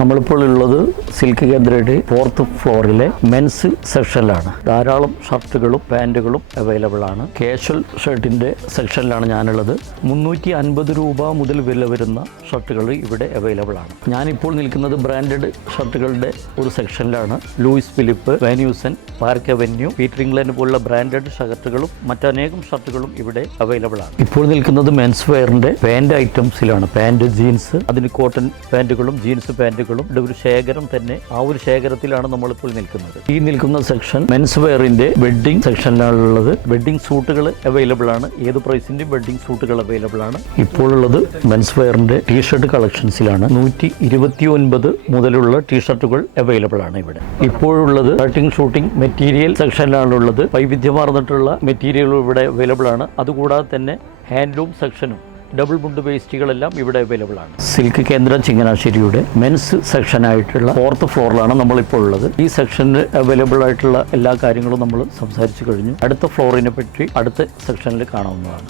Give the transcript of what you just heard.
നമ്മളിപ്പോൾ ഉള്ളത് silk കേന്ദ്രയുടെ 4th ഫ്ലോറിലെ men's സെക്ഷനിലാണ്. ധാരാളം ഷർട്ടുകളും പാൻറ്റുകളും അവൈലബിൾ ആണ്. കാഷ്വൽ ഷർട്ടിൻ്റെ സെക്ഷനിലാണ് ഞാനുള്ളത്. 350 രൂപ മുതൽ വില വരുന്ന ഷർട്ടുകൾ ഇവിടെ അവൈലബിൾ ആണ്. ഞാനിപ്പോൾ നിൽക്കുന്നത് ബ്രാൻഡഡ് ഷർട്ടുകളുടെ ഒരു സെക്ഷനിലാണ്. Louis Philippe, Van Heusen, Park Avenue, Peter England പോലുള്ള ബ്രാൻഡഡ് ഷർട്ടുകളും മറ്റനേകം ഷർട്ടുകളും ഇവിടെ അവൈലബിൾ ആണ്. ഇപ്പോൾ നിൽക്കുന്നത് മെൻസ് വെയറിൻ്റെ പാൻറ് ഐറ്റംസിലാണ്. പാൻറ്, ജീൻസ്, അതിന് കോട്ടൺ പാൻറ്റുകളും ജീൻസ് പാൻറ്റുകളും ഒരു ശേഖരം തന്നെ. ആ ഒരു ശേഖരത്തിലാണ് നമ്മളിപ്പോൾ നിൽക്കുന്നത്. ഈ നിൽക്കുന്ന സെക്ഷൻ മെൻസ് വെയറിന്റെ വെഡ്ഡിംഗ് സെക്ഷനിലാണുള്ളത്. വെഡ്ഡിംഗ് സൂട്ടുകൾ അവൈലബിൾ ആണ്. ഏത് പ്രൈസിന്റെ വെഡ്ഡിംഗ് സൂട്ടുകൾ അവൈലബിൾ ആണ്. ഇപ്പോൾ ഉള്ളത് മെൻസ് വെയറിന്റെ ടീഷർട്ട് കളക്ഷൻസിലാണ്. 129 മുതലുള്ള ടീഷർട്ടുകൾ അവൈലബിൾ ആണ് ഇവിടെ. ഇപ്പോഴുള്ളത് കട്ടിംഗ് ഷൂട്ടിംഗ് മെറ്റീരിയൽ സെക്ഷനിലാണുള്ളത്. വൈവിധ്യമാർന്നിട്ടുള്ള മെറ്റീരിയലുകൾ ഇവിടെ അവൈലബിൾ ആണ്. അതുകൂടാതെ തന്നെ ഹാൻഡ്ലൂം സെക്ഷനും ഡബിൾ മുണ്ട് വേസ്റ്റുകളെല്ലാം ഇവിടെ അവൈലബിൾ ആണ്. സിൽക്ക് കേന്ദ്ര ചങ്ങനാശ്ശേരിയുടെ മെൻസ് സെക്ഷനായിട്ടുള്ള 4th ഫ്ലോറിലാണ് നമ്മളിപ്പോൾ ഉള്ളത്. ഈ സെക്ഷനിൽ അവൈലബിൾ ആയിട്ടുള്ള എല്ലാ കാര്യങ്ങളും നമ്മൾ സംസാരിച്ചു കഴിഞ്ഞു. അടുത്ത ഫ്ലോറിനെ പറ്റി അടുത്ത സെക്ഷനിൽ കാണാവുന്നതാണ്.